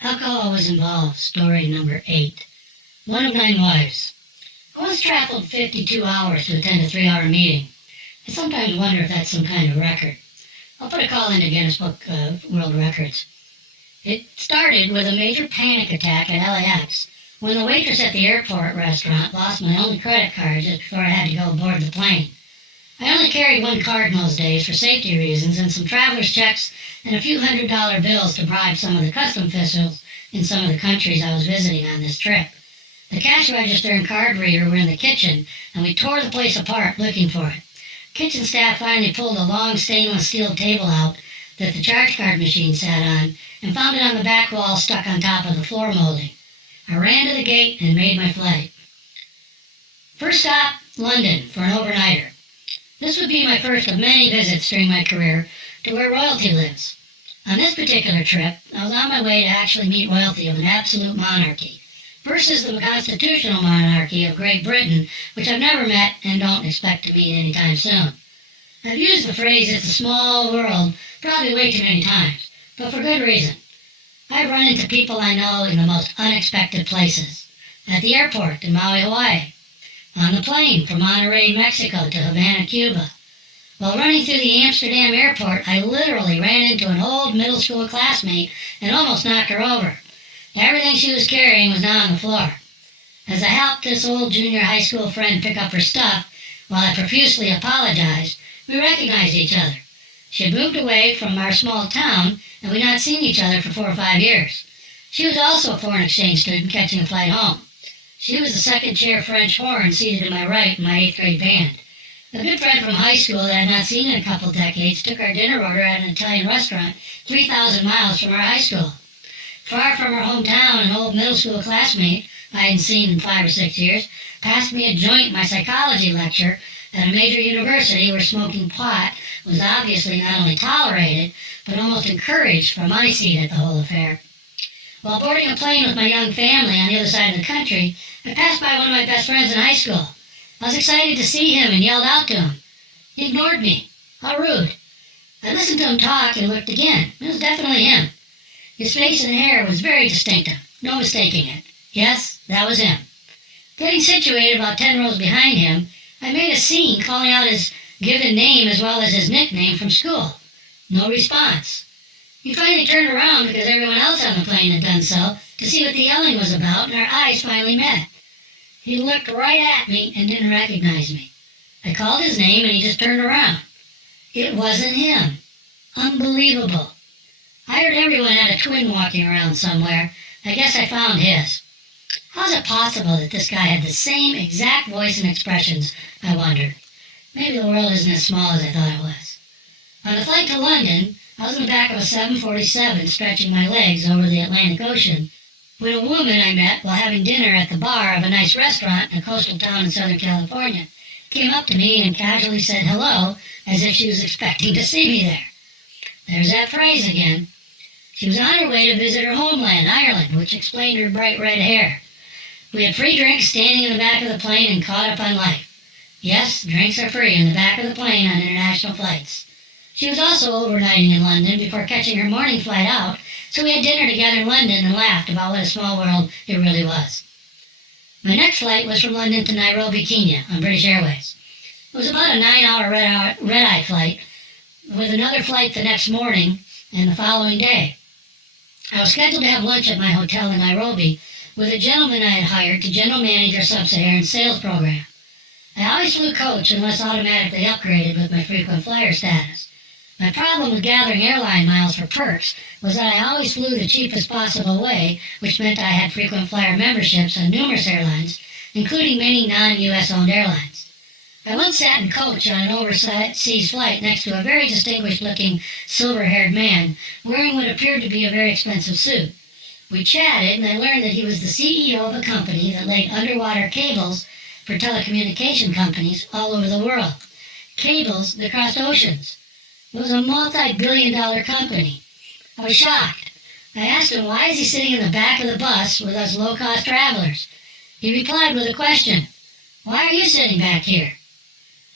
Alcohol was involved, story number 8. One of 9 wives. I once traveled 52 hours to attend a 3-hour meeting. I sometimes wonder if that's some kind of record. I'll put a call into Guinness Book of World Records. It started with a major panic attack at LAX when the waitress at the airport restaurant lost my only credit card just before I had to go aboard the plane. I only carried one card in those days for safety reasons and some traveler's checks and a few $100 bills to bribe some of the custom officials in some of the countries I was visiting on this trip. The cash register and card reader were in the kitchen, and we tore the place apart looking for it. Kitchen staff finally pulled a long stainless steel table out that the charge card machine sat on and found it on the back wall stuck on top of the floor molding. I ran to the gate and made my flight. First stop, London, for an overnighter. This would be my first of many visits during my career to where royalty lives. On this particular trip, I was on my way to actually meet royalty of an absolute monarchy versus the constitutional monarchy of Great Britain, which I've never met and don't expect to meet anytime soon. I've used the phrase, "it's a small world," probably way too many times, but for good reason. I've run into people I know in the most unexpected places. At the airport in Maui, Hawaii. On the plane from Monterrey, Mexico to Havana, Cuba. While running through the Amsterdam airport, I literally ran into an old middle school classmate and almost knocked her over. Everything she was carrying was now on the floor. As I helped this old junior high school friend pick up her stuff, while I profusely apologized, we recognized each other. She had moved away from our small town, and we'd not seen each other for 4 or 5 years. She was also a foreign exchange student catching a flight home. She was the second chair French horn seated to my right in my 8th grade band. A good friend from high school that I had not seen in a couple decades took our dinner order at an Italian restaurant 3,000 miles from our high school. Far from her hometown, an old middle school classmate I hadn't seen in 5 or 6 years passed me a joint in my psychology lecture at a major university where smoking pot was obviously not only tolerated, but almost encouraged from my seat at the whole affair. While boarding a plane with my young family on the other side of the country, I passed by one of my best friends in high school. I was excited to see him and yelled out to him. He ignored me. How rude. I listened to him talk and looked again. It was definitely him. His face and hair was very distinctive, no mistaking it. Yes, that was him. Getting situated about 10 rows behind him, I made a scene calling out his given name as well as his nickname from school. No response. He finally turned around because everyone else on the plane had done so to see what the yelling was about, and our eyes finally met. He looked right at me and didn't recognize me. I called his name and he just turned around. It wasn't him. Unbelievable. I heard everyone had a twin walking around somewhere. I guess I found his. How's it possible that this guy had the same exact voice and expressions, I wondered. Maybe the world isn't as small as I thought it was. On the flight to London, I was in the back of a 747 stretching my legs over the Atlantic Ocean when a woman I met while having dinner at the bar of a nice restaurant in a coastal town in Southern California came up to me and casually said hello as if she was expecting to see me there. There's that phrase again. She was on her way to visit her homeland, Ireland, which explained her bright red hair. We had free drinks standing in the back of the plane and caught up on life. Yes, drinks are free in the back of the plane on international flights. She was also overnighting in London before catching her morning flight out, so we had dinner together in London and laughed about what a small world it really was. My next flight was from London to Nairobi, Kenya, on British Airways. It was about a 9-hour red-eye flight, with another flight the next morning and the following day. I was scheduled to have lunch at my hotel in Nairobi with a gentleman I had hired to general manage our sub-Saharan sales program. I always flew coach unless automatically upgraded with my frequent flyer status. My problem with gathering airline miles for perks was that I always flew the cheapest possible way, which meant I had frequent flyer memberships on numerous airlines, including many non-U.S. owned airlines. I once sat in coach on an overseas flight next to a very distinguished-looking, silver-haired man wearing what appeared to be a very expensive suit. We chatted, and I learned that he was the CEO of a company that laid underwater cables for telecommunication companies all over the world. Cables that crossed oceans. It was a multi-billion-dollar company. I was shocked. I asked him, why is he sitting in the back of the bus with us low-cost travelers? He replied with a question. Why are you sitting back here?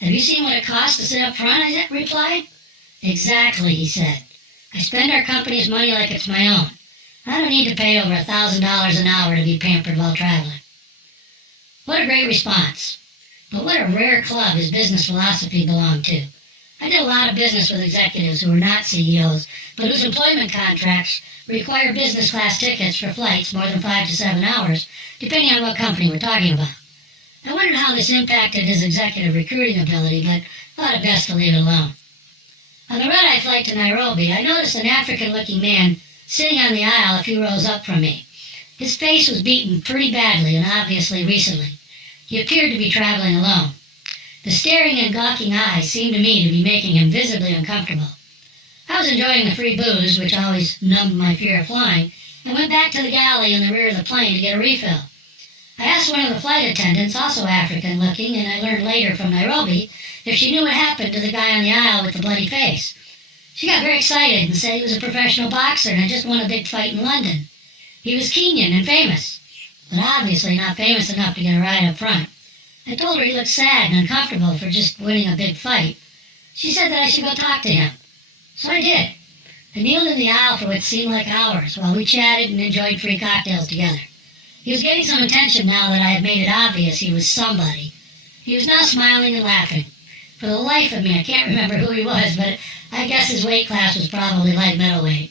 Have you seen what it costs to sit up front? I replied. Exactly, he said. I spend our company's money like it's my own. I don't need to pay over $1,000 an hour to be pampered while traveling. What a great response. But what a rare club his business philosophy belonged to. I did a lot of business with executives who were not CEOs, but whose employment contracts require business class tickets for flights more than 5 to 7 hours, depending on what company we're talking about. I wondered how this impacted his executive recruiting ability, but thought it best to leave it alone. On the red-eye flight to Nairobi, I noticed an African-looking man sitting on the aisle a few rows up from me. His face was beaten pretty badly and obviously recently. He appeared to be traveling alone. The staring and gawking eyes seemed to me to be making him visibly uncomfortable. I was enjoying the free booze, which always numbed my fear of flying, and went back to the galley in the rear of the plane to get a refill. I asked one of the flight attendants, also African-looking, and I learned later from Nairobi, if she knew what happened to the guy on the aisle with the bloody face. She got very excited and said he was a professional boxer and had just won a big fight in London. He was Kenyan and famous, but obviously not famous enough to get a ride up front. I told her he looked sad and uncomfortable for just winning a big fight. She said that I should go talk to him. So I did. I kneeled in the aisle for what seemed like hours while we chatted and enjoyed free cocktails together. He was getting some attention now that I had made it obvious he was somebody. He was now smiling and laughing. For the life of me, I can't remember who he was, but I guess his weight class was probably light middleweight.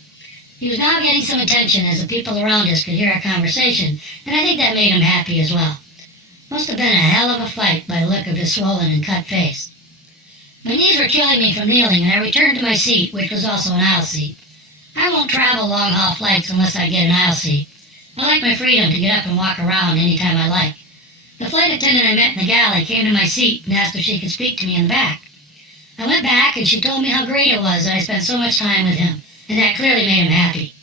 He was now getting some attention as the people around us could hear our conversation, and I think that made him happy as well. Must have been a hell of a fight by the look of his swollen and cut face. My knees were killing me from kneeling, and I returned to my seat, which was also an aisle seat. I won't travel long-haul flights unless I get an aisle seat. I like my freedom to get up and walk around anytime I like. The flight attendant I met in the galley came to my seat and asked if she could speak to me in the back. I went back, and she told me how great it was that I spent so much time with him, and that clearly made him happy.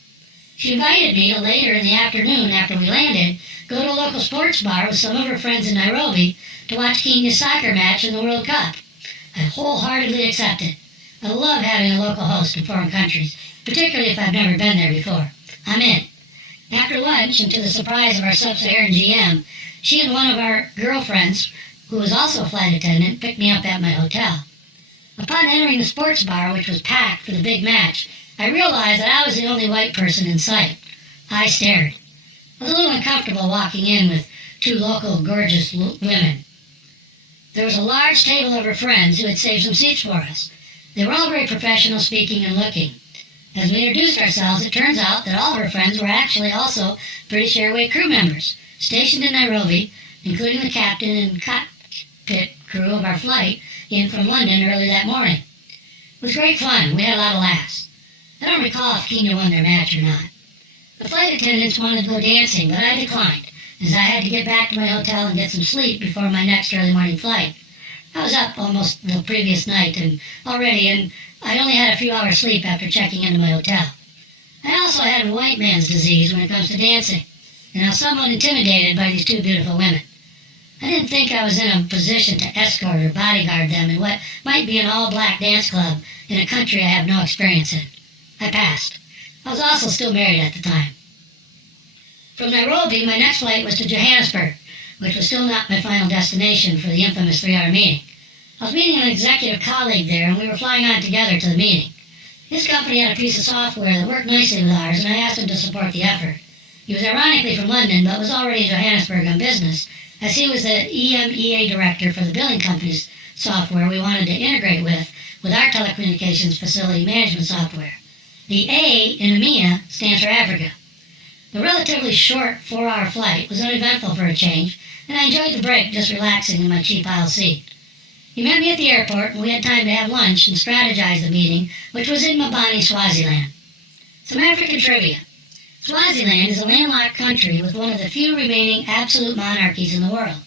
She invited me to later in the afternoon after we landed, go to a local sports bar with some of her friends in Nairobi to watch Kenya's soccer match in the World Cup. I wholeheartedly accepted. I love having a local host in foreign countries, particularly if I've never been there before. I'm in. After lunch, and to the surprise of our sub-Saharan GM, she and one of our girlfriends, who was also a flight attendant, picked me up at my hotel. Upon entering the sports bar, which was packed for the big match, I realized that I was the only white person in sight. I stared. I was a little uncomfortable walking in with two local gorgeous women. There was a large table of her friends who had saved some seats for us. They were all very professional speaking and looking. As we introduced ourselves, it turns out that all of her friends were actually also British Airways crew members, stationed in Nairobi, including the captain and cockpit crew of our flight in from London early that morning. It was great fun. We had a lot of laughs. I don't recall if Kenya won their match or not. The flight attendants wanted to go dancing, but I declined, as I had to get back to my hotel and get some sleep before my next early morning flight. I was up almost the previous night and I only had a few hours sleep after checking into my hotel. I also had a white man's disease when it comes to dancing, and I was somewhat intimidated by these two beautiful women. I didn't think I was in a position to escort or bodyguard them in what might be an all-black dance club in a country I have no experience in. I passed. I was also still married at the time. From Nairobi, my next flight was to Johannesburg, which was still not my final destination for the infamous 3-hour meeting. I was meeting an executive colleague there, and we were flying on together to the meeting. His company had a piece of software that worked nicely with ours, and I asked him to support the effort. He was ironically from London, but was already in Johannesburg on business, as he was the EMEA director for the billing company's software we wanted to integrate with our telecommunications facility management software. The A in EMEA stands for Africa. The relatively short 4-hour flight was uneventful for a change, and I enjoyed the break just relaxing in my cheap aisle seat. He met me at the airport, and we had time to have lunch and strategize the meeting, which was in Mbabane, Swaziland. Some African trivia. Swaziland is a landlocked country with one of the few remaining absolute monarchies in the world.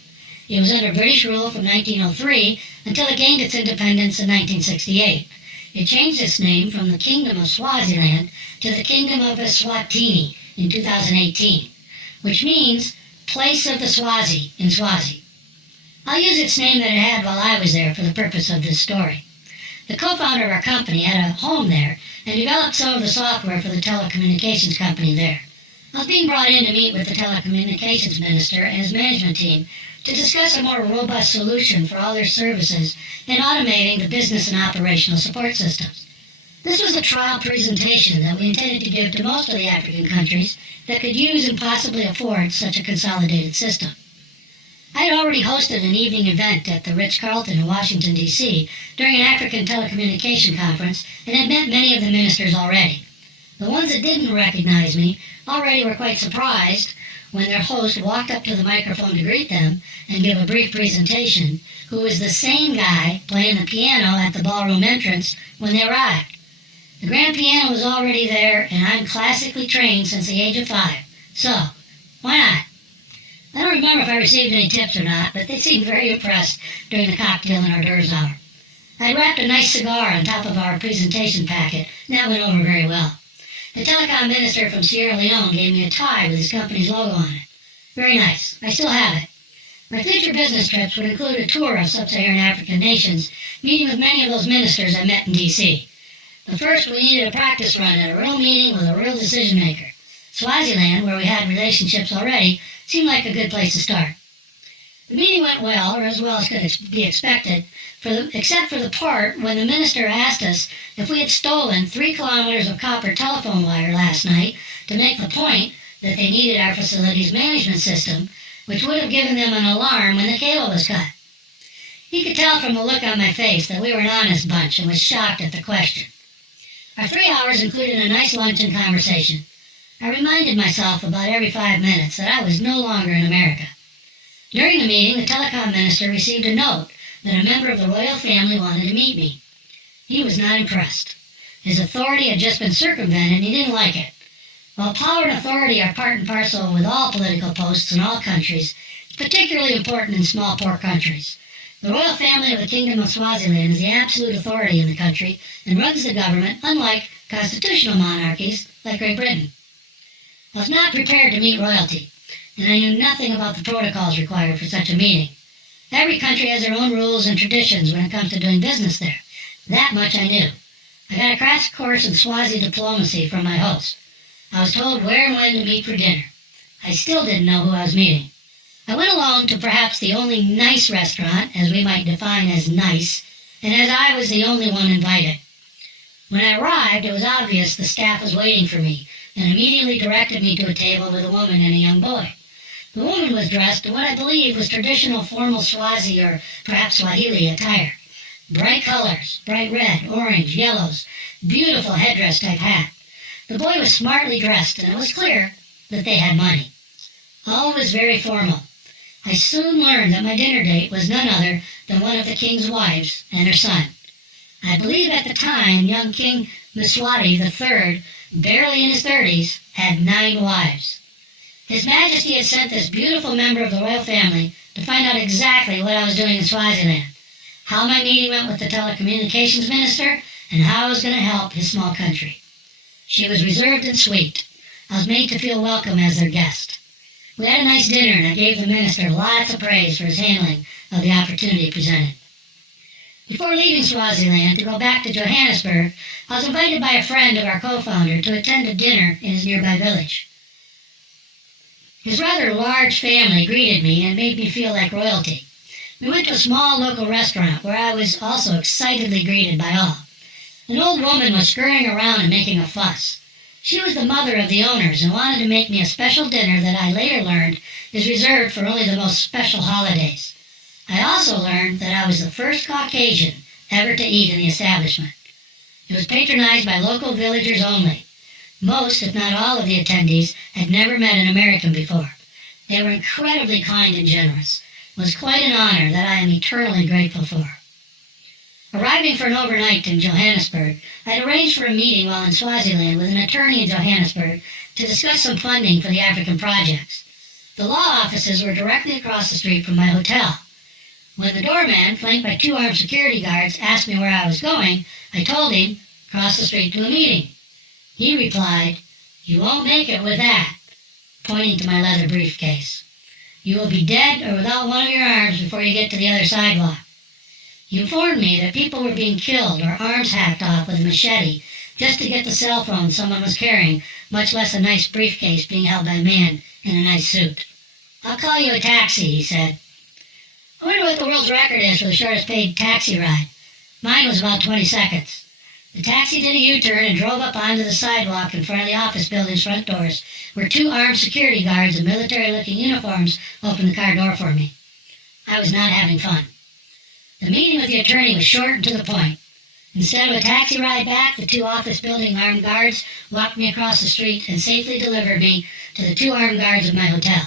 It was under British rule from 1903 until it gained its independence in 1968. It changed its name from the Kingdom of Swaziland to the Kingdom of Eswatini in 2018, which means place of the Swazi in Swazi. I'll use its name that it had while I was there for the purpose of this story. The co-founder of our company had a home there and developed some of the software for the telecommunications company there. I was being brought in to meet with the telecommunications minister and his management team to discuss a more robust solution for all their services and automating the business and operational support systems. This was a trial presentation that we intended to give to most of the African countries that could use and possibly afford such a consolidated system. I had already hosted an evening event at the Ritz-Carlton in Washington, D.C. during an African telecommunication conference and had met many of the ministers already. The ones that didn't recognize me already were quite surprised when their host walked up to the microphone to greet them and give a brief presentation, who was the same guy playing the piano at the ballroom entrance when they arrived. The grand piano was already there, and I'm classically trained since the age of 5, so why not? I don't remember if I received any tips or not, but they seemed very impressed during the cocktail and hors d'oeuvres hour. I wrapped a nice cigar on top of our presentation packet, and that went over very well. The telecom minister from Sierra Leone gave me a tie with his company's logo on it. Very nice. I still have it. My future business trips would include a tour of sub-Saharan African nations, meeting with many of those ministers I met in D.C. But first, we needed a practice run at a real meeting with a real decision-maker. Swaziland, where we had relationships already, seemed like a good place to start. The meeting went well, or as well as could be expected, except for the part when the minister asked us if we had stolen 3 kilometers of copper telephone wire last night to make the point that they needed our facilities management system, which would have given them an alarm when the cable was cut. He could tell from the look on my face that we were an honest bunch and was shocked at the question. Our 3 hours included a nice lunch and conversation. I reminded myself about every 5 minutes that I was no longer in America. During the meeting, the telecom minister received a note that a member of the royal family wanted to meet me. He was not impressed. His authority had just been circumvented and he didn't like it. While power and authority are part and parcel with all political posts in all countries, it's particularly important in small, poor countries. The royal family of the Kingdom of Swaziland is the absolute authority in the country and runs the government, unlike constitutional monarchies like Great Britain. I was not prepared to meet royalty, and I knew nothing about the protocols required for such a meeting. Every country has their own rules and traditions when it comes to doing business there. That much I knew. I got a crash course in Swazi diplomacy from my host. I was told where and when to meet for dinner. I still didn't know who I was meeting. I went alone to perhaps the only nice restaurant, as we might define as nice, and as I was the only one invited. When I arrived, it was obvious the staff was waiting for me, and immediately directed me to a table with a woman and a young boy. The woman was dressed in what I believe was traditional formal Swazi or perhaps Swahili attire. Bright colors, bright red, orange, yellows, beautiful headdress-type hat. The boy was smartly dressed, and it was clear that they had money. All was very formal. I soon learned that my dinner date was none other than one of the king's wives and her son. I believe at the time young King Mswati III, barely in his 30s, had 9 wives. His Majesty had sent this beautiful member of the royal family to find out exactly what I was doing in Swaziland, how my meeting went with the telecommunications minister, and how I was going to help his small country. She was reserved and sweet. I was made to feel welcome as their guest. We had a nice dinner, and I gave the minister lots of praise for his handling of the opportunity presented. Before leaving Swaziland to go back to Johannesburg, I was invited by a friend of our co-founder to attend a dinner in his nearby village. His rather large family greeted me and made me feel like royalty. We went to a small local restaurant where I was also excitedly greeted by all. An old woman was scurrying around and making a fuss. She was the mother of the owners and wanted to make me a special dinner that I later learned is reserved for only the most special holidays. I also learned that I was the first Caucasian ever to eat in the establishment. It was patronized by local villagers only. Most, if not all, of the attendees had never met an American before. They were incredibly kind and generous. It was quite an honor that I am eternally grateful for. Arriving for an overnight in Johannesburg, I had arranged for a meeting while in Swaziland with an attorney in Johannesburg to discuss some funding for the African projects. The law offices were directly across the street from my hotel. When the doorman, flanked by 2 armed security guards, asked me where I was going, I told him, across the street to a meeting. He replied, "You won't make it with that," pointing to my leather briefcase. "You will be dead or without one of your arms before you get to the other sidewalk." He informed me that people were being killed or arms hacked off with a machete just to get the cell phone someone was carrying, much less a nice briefcase being held by a man in a nice suit. "I'll call you a taxi," he said. I wonder what the world's record is for the shortest paid taxi ride. Mine was about 20 seconds. The taxi did a U-turn and drove up onto the sidewalk in front of the office building's front doors, where two armed security guards in military-looking uniforms opened the car door for me. I was not having fun. The meeting with the attorney was short and to the point. Instead of a taxi ride back, the two office building armed guards walked me across the street and safely delivered me to the two armed guards of my hotel.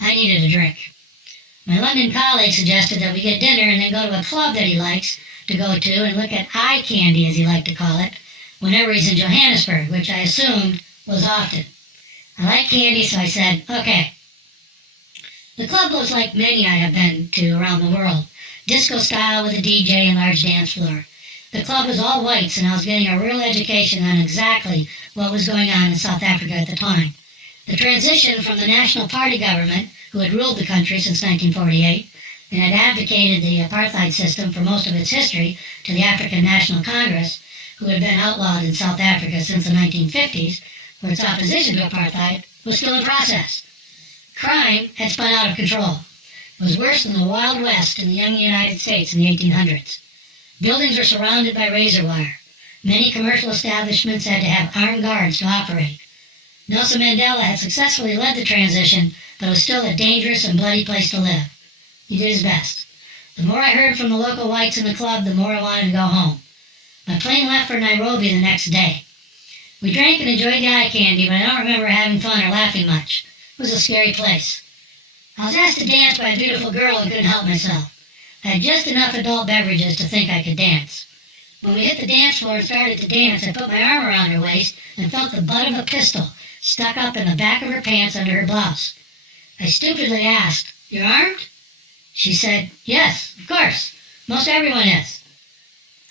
I needed a drink. My London colleague suggested that we get dinner and then go to a club that he likes to go to and look at eye candy, as he liked to call it, whenever he's in Johannesburg, which I assumed was often. I like candy, so I said, okay. The club was like many I have been to around the world, disco style with a DJ and large dance floor. The club was all whites, and I was getting a real education on exactly what was going on in South Africa at the time. The transition from the National Party government, who had ruled the country since 1948, and had advocated the apartheid system for most of its history, to the African National Congress, who had been outlawed in South Africa since the 1950s, where its opposition to apartheid was still in process. Crime had spun out of control. It was worse than the Wild West in the young United States in the 1800s. Buildings were surrounded by razor wire. Many commercial establishments had to have armed guards to operate. Nelson Mandela had successfully led the transition, but it was still a dangerous and bloody place to live. He did his best. The more I heard from the local whites in the club, the more I wanted to go home. My plane left for Nairobi the next day. We drank and enjoyed the eye candy, but I don't remember having fun or laughing much. It was a scary place. I was asked to dance by a beautiful girl and couldn't help myself. I had just enough adult beverages to think I could dance. When we hit the dance floor and started to dance, I put my arm around her waist and felt the butt of a pistol stuck up in the back of her pants under her blouse. I stupidly asked, "You're armed?" She said, "Yes, of course. Most everyone is."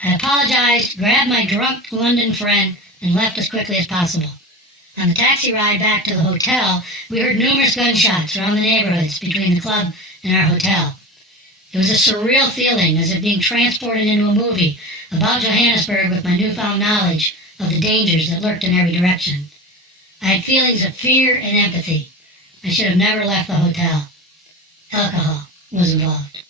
I apologized, grabbed my drunk London friend, and left as quickly as possible. On the taxi ride back to the hotel, we heard numerous gunshots around the neighborhoods between the club and our hotel. It was a surreal feeling, as if being transported into a movie about Johannesburg with my newfound knowledge of the dangers that lurked in every direction. I had feelings of fear and empathy. I should have never left the hotel. Alcohol was involved.